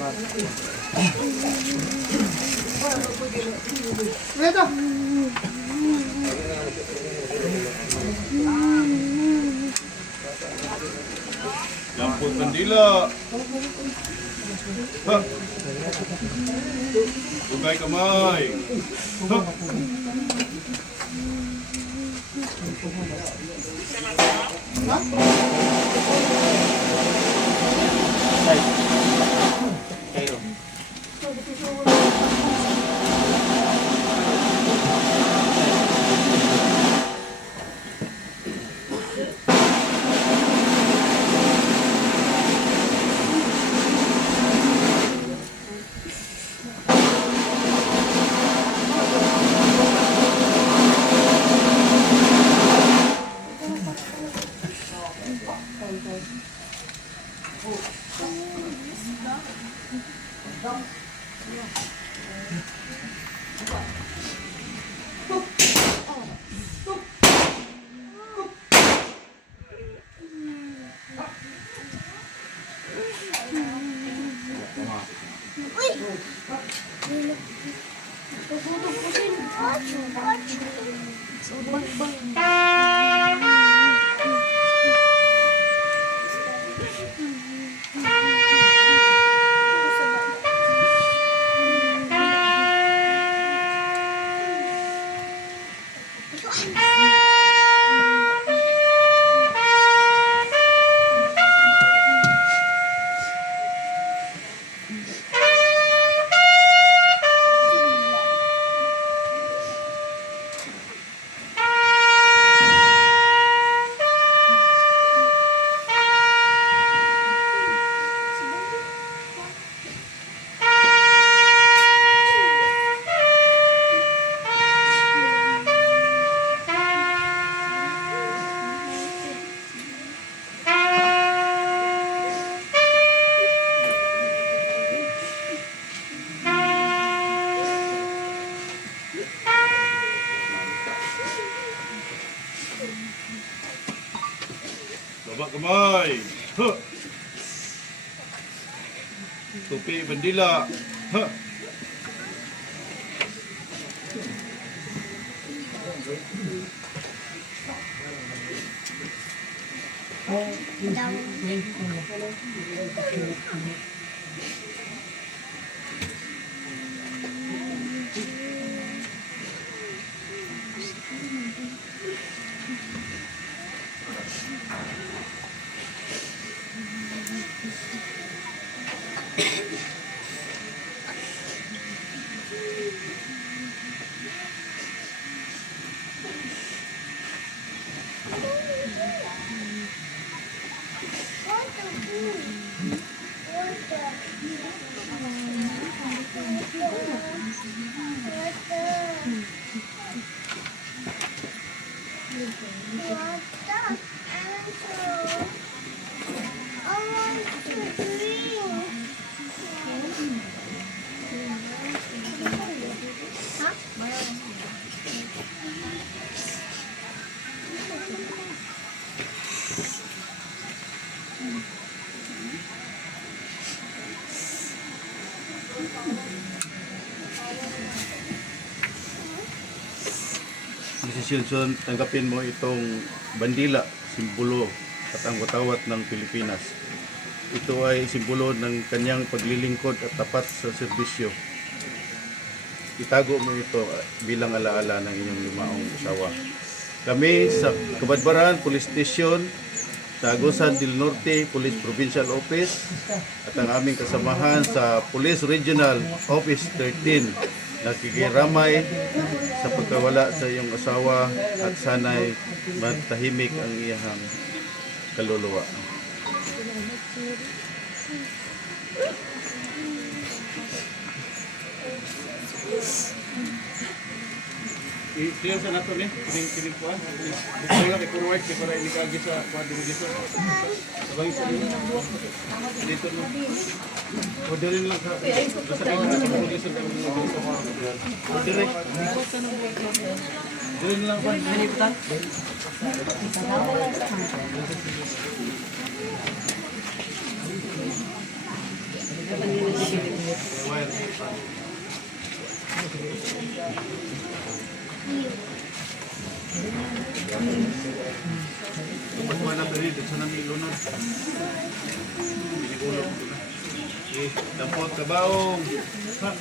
Ito. Lampot kandila. Ha. Bugay kamay. Ha. Baba kamay. Ha. Tupi bandila. Ha. Mrs. Yunson, tanggapin mo itong bandila, simbolo at ang watawat ng Pilipinas. Ito ay simbolo ng kanyang paglilingkod at tapat sa serbisyo. Itago mo ito bilang alaala ng inyong limaong asawa. Kami sa Kabadbaran Police Station, sa Agusan del Norte Police Provincial Office at ang aming kasamahan sa Police Regional Office 13 nakikiramay sa pagkawala sa iyong asawa at sana'y matahimik ang iyang kaluluwa. Clear sa nato ni, kining kuan. Dito lang ipuro white kay para ilikagi sa kuan dito. Sabay sa dito no. Orderin lang sa direct. Dirin lang kuan hiniputan. Kapag wala dali, dito na may lunod. Pinigulog ko na. Okay, dampot, kabaong. Ha?